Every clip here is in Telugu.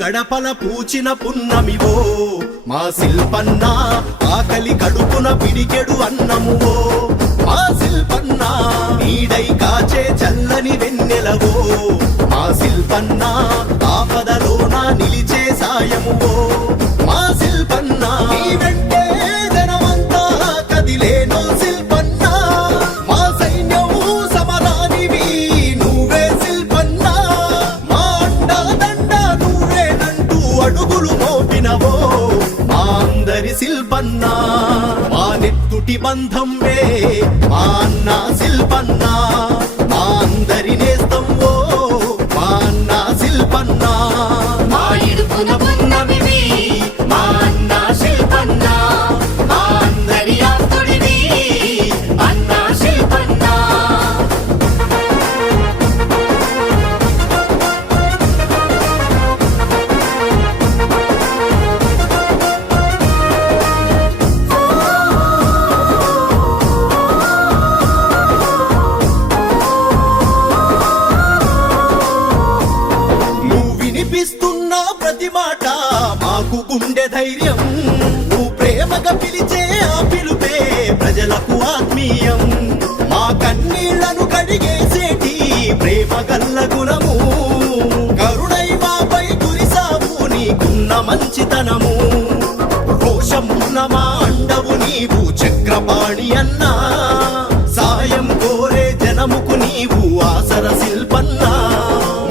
గడపల పూచిన పున్నమివో మా శిల్పన్న, ఆకలి కడుపున పిడికెడు అన్నమువో మా శిల్పన్న, నీడై కాచే చల్లని వెన్నెలవో మా శిల్పన్న, ఆపదలోన నిలిచే సాయమువో మా శిల్పన్న, నీ వెంటే జనమంతా కదిలేనో శిల్పన్న, మా సైన్యం సమరానివి నువ్వే శిల్పన్న, మా అండదండ నువ్వేనంటూ అడుగులు మోపినవో మా అందరి శిల్పన్న, మా నెత్తుటి బంధంవే మా అన్న శిల్పన్న, మా అందరి నేస్తంవో మా అన్న శిల్పన్న, మా ఇడుపున పున్నమివి మా అన్న శిల్పన్న, మా అందరి ఆప్తుడివి అన్న శిల్పన్న. వినిపిస్తున్నా ప్రతి మాట మాకు గుండె ధైర్యం, నువ్వు ప్రేమగా పిలిచే ఆ పిలుపే ప్రజలకు ఆత్మీయం, మా కన్నీళ్లను కడిగేసేటి ప్రేమ గల్ల గుణము, కరుణై మాపై కురిసావు నీకున్న మంచితనము, రోషమున్న మా అండవు నీవు చక్రపాణి అన్నా, సాయం కోరే జనముకు నీవు ఆసర శిల్పన్న,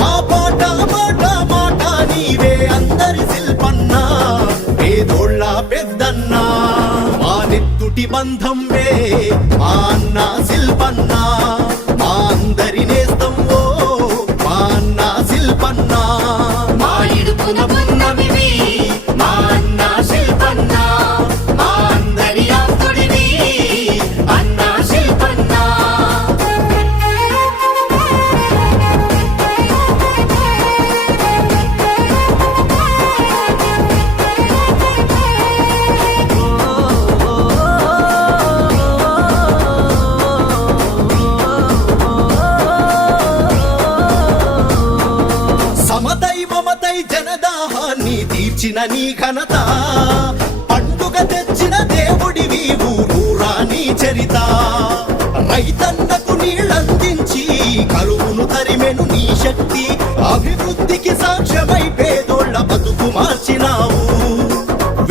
మా పాట మాట మాట నీవే అందరి శిల్పన్న, పేదోళ్ళ పెద్దన్న, మా నెత్తుటి బంధంవే మా అన్న శిల్పన్న, మా అందరి నేస్తంవో మా అన్న శిల్పన్న, మా ఇడుపున పున్నమివి మా అన్న శిల్పన్న, మా అందరి ఆప్తుడివి అన్న శిల్పన్న. సమతై మమతై జనదాహాన్ని తీర్చిన నీ ఘనత, పండుగ తెచ్చిన దేవుడివి ఊరూరా నీ చరిత, రైతన్నకు నీళ్ళందించి కరువును తరిమెను నీ శక్తి, అభివృద్ధికి సాక్ష్యమై పేదోళ్ళ బతుకు మార్చినావు,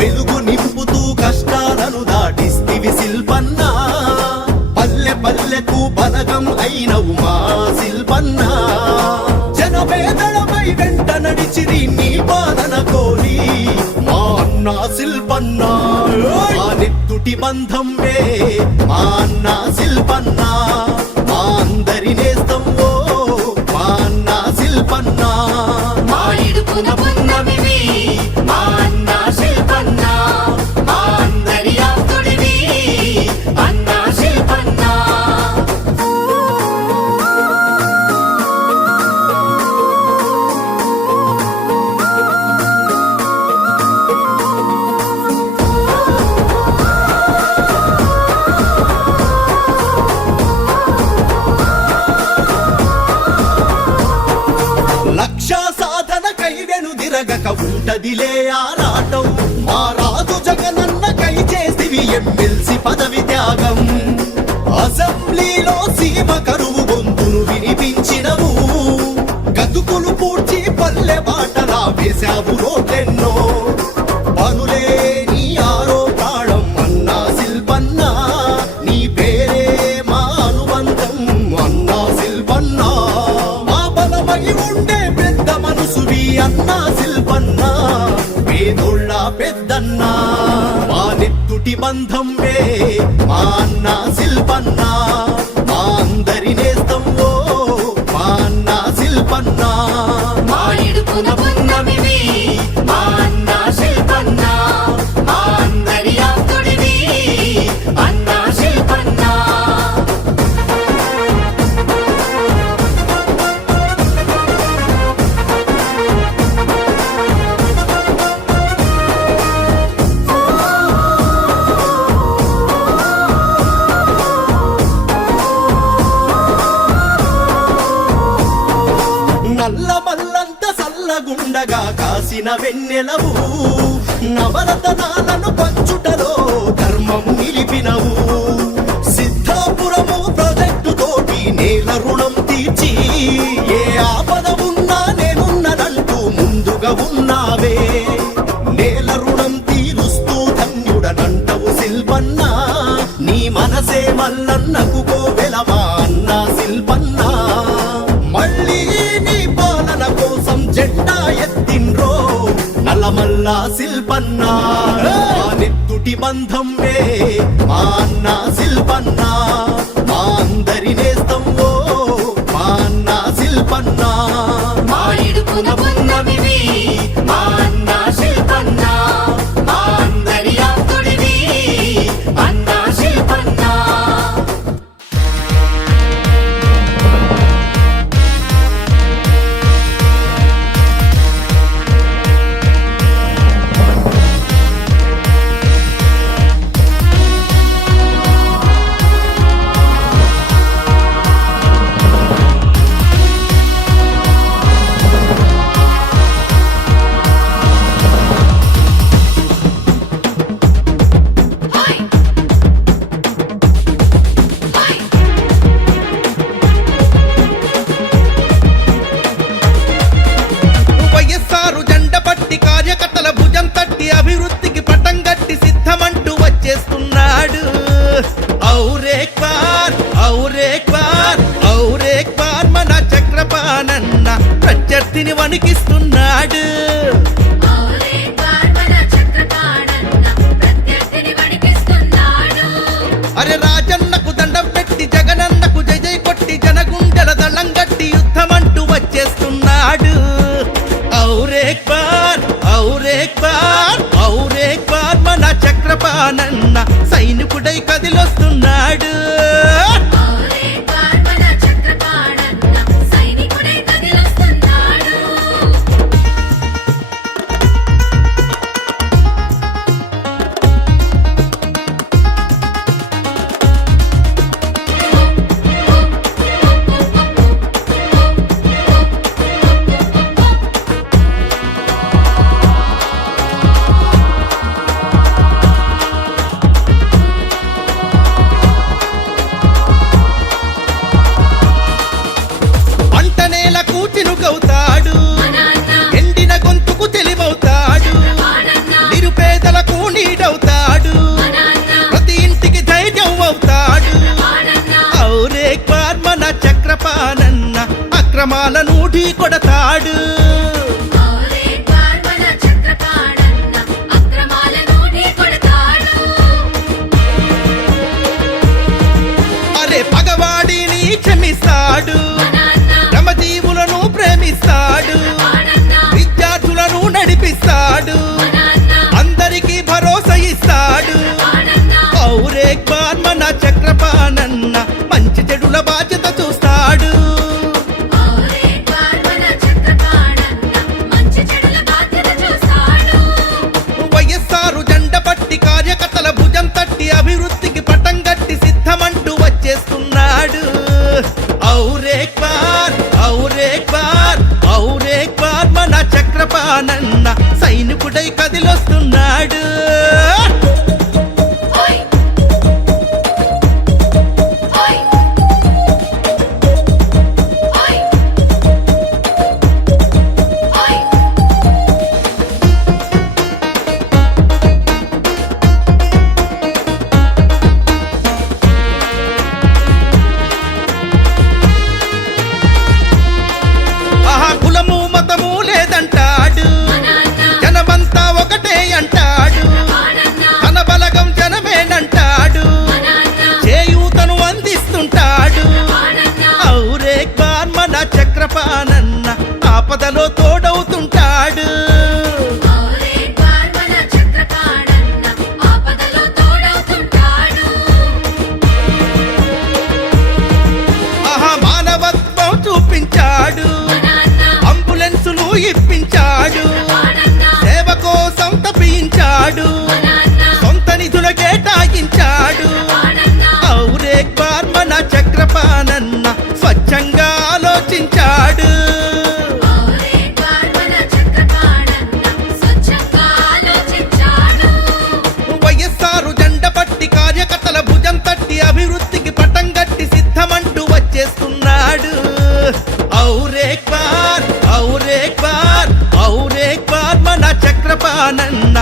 వెలుగు నింపుతూ కష్టాలను దాటిస్తివి శిల్పన్న, పల్లె పల్లెకు బలగం అయినవు మా శిల్పన్న, జనపేదలపై వెంట నడిచిరి నీ పాలన కోరి మా అన్న శిల్పన్న, మా నెత్తుటి బంధంవే మా అన్న శిల్పన్న, మా అందరి నేస్తంవో మా అన్న శిల్పన్న, మా ఇడుపున పున్నమివి మా అన్న శిల్పన్న, మా అందరి ఆప్తుడివి అన్న శిల్పన్న. లక్ష్య సాధన కైవెను దిరగక ఉంటదిలే ఆరాటం, మా రాజు జగనన్న కై చేసివి ఎమ్మెల్సీ పదవి త్యాగం, అసెంబ్లీలో సీమ కరువు గొంతును వినిపించినవు, గతుకులు పూడ్చి పల్లె బాటలా వేశావు రోడ్లెన్నో, పనులే నీ ఆరో ప్రాణం అన్నా శిల్పన్న, నీ పేరే మా అనుబంధం అన్నా శిల్పన్న, మా బలమై ఉండే పెద్ద మనసువి అన్నా శిల్పన్న, పేదోళ్ళ పెద్దన్న, మా నెత్తుటి బంధంవే మా అన్న శిల్పన్న, మా అందరి నేస్తంవో మా అన్న శిల్పన్న, మా ఇడుపున పున్నమివి మా అన్న శిల్పన్న, మా అందరి ఆప్తుడివి అన్న శిల్పన్న. పండగ కాసిన వెన్నెలవు నవరతనాలను పంచుటలో ధర్మం నిలిపినవు సిద్ధాపురము ప్రాజెక్టు తోటి నేల రుణం తీర్చి ఏ ఆపద ఉన్నా నేనున్నదంటూ ముందుగా ఉన్నావే నేల రుణం తీరుస్తూ ధన్యుడనంటవు శిల్పన్న నీ మనసే మల్లన్నకు కోవెలమా అన్న శిల్పన్న మళ్ళీ నీ పాలన కోసం జెండా ఎత్తిండ్రో నల్లమల్ల శిల్పన్న మా నెత్తుటి బంధం వే మా అన్న శిల్పన్న మా అందరి నేస్తం ఓ మా అన్న శిల్పన్న మా ఇడుపున పున్నమివి మా అన్న శిల్పన్న మా అందరి ఆప్తుడివి అన్న శిల్పన్న హోయ్ హోయ్ వైఎస్ఆర్ జెండ పట్టి కార్యకర్తల భుజం తట్టి అభివృద్ధికి పటం గట్టి సిద్ధమంటూ వచ్చేస్తున్నాడు ఔరేక్ బార్ ఔరేక్ బార్ ఔరేక్ బార్ మన చక్రపాణన్న ప్రత్యర్థిని వణికిస్తున్నాడు ఔరే కార్మన చక్రపాణన్న ప్రత్యర్థిని వణికిస్తున్నాడు అరే రాజన్నకు దండం పెట్టి జగనన్నకు జై జై కొట్టి జనగుండెల దళం గట్టి యుద్ధమంటూ వచ్చేస్తున్నాడు ఔరేక్ బార్ ఔరేక్ బార్ ఔరేక్ బార్ మన చక్రపాణన్న సైనికుడై కదిలొస్తున్నాడు ఔరే కార్మన చక్రపాణన్న సైనికుడై కదిలొస్తున్నాడు పంటనేల కూచినుకవుతాడు మన అన్న ఎండిన గొంతుకు తెలివవుతాడు పాడన్న నిరుపేదలకు నీడవుతాడు మన అన్న ప్రతి ఇంటికి ధైర్యం అవుతాడు పాడన్న ఔరేక్ బార్ మన చక్రపాణన్న అక్రమాలను ఢీ కొడతాడు ఔరే కార్మన చక్రపాణన్న అక్రమాలను ఢీకొడతాడు అరే పగవాడిని క్షమిస్తాడు మన అన్న శ్రమజీవులను ప్రేమిస్తాడు పాడన్న విద్యార్థులను నడిపిస్తాడు మన అన్న అందరికీ భరోసా ఇస్తాడు పాడన్న ఔరేక్ బార్ మన చక్రపాణన్న మంచి చెడుల బాధ్యత చూస్తాడు ఔరే కార్మన చక్రపాణన్న మంచి చెడుల బాధ్యత చూస్తాడు వైఎస్ఆర్ జెండ పట్టి కార్యకర్తల భుజం తట్టి అభివృద్ధికి పటం గట్టి సిద్ధమంటూ వచ్చేస్తున్నాడు ఔరేక్ బార్ ఔరేక్ బార్ ఔరేక్ బార్ మన చక్రపాణన్న సైనికుడై కదిలొస్తున్నాడు హోయ్ హోయ్ హోయ్ హోయ్ ఆహా కులము మతము లేదంటాడు మన అన్న జనమంతా ఒకటే అంటాడు పాడన్న తన బలగం జనమేనంటాడు మన అన్న చేయూతను అందిస్తుంటాడు పాడన్న ఔరేక్ బార్ మన చక్రపాణన్న ఆపదలో తోడవుతుంటాడు ఔరే కార్మన చక్రపాణన్న ఆపదలో తోడవుతుంటాడు ఆహా మానవత్వం చూపించాడు మన అన్న అంబులెన్సులు ఇప్పించాడు పాడన్న సేవ కోసం తప్పించాడు మన అన్న సొంత నిధుల కేటాయించాడు పాడన్న ఔరేక్ బార్ మన చక్రపాణన్న స్వచ్ఛంగా ఆలోచించాడు ఔరే కార్మన చక్రపాణన్న ఉంటాడు ఔరేక్ బార్ మన చక్రపాణన్న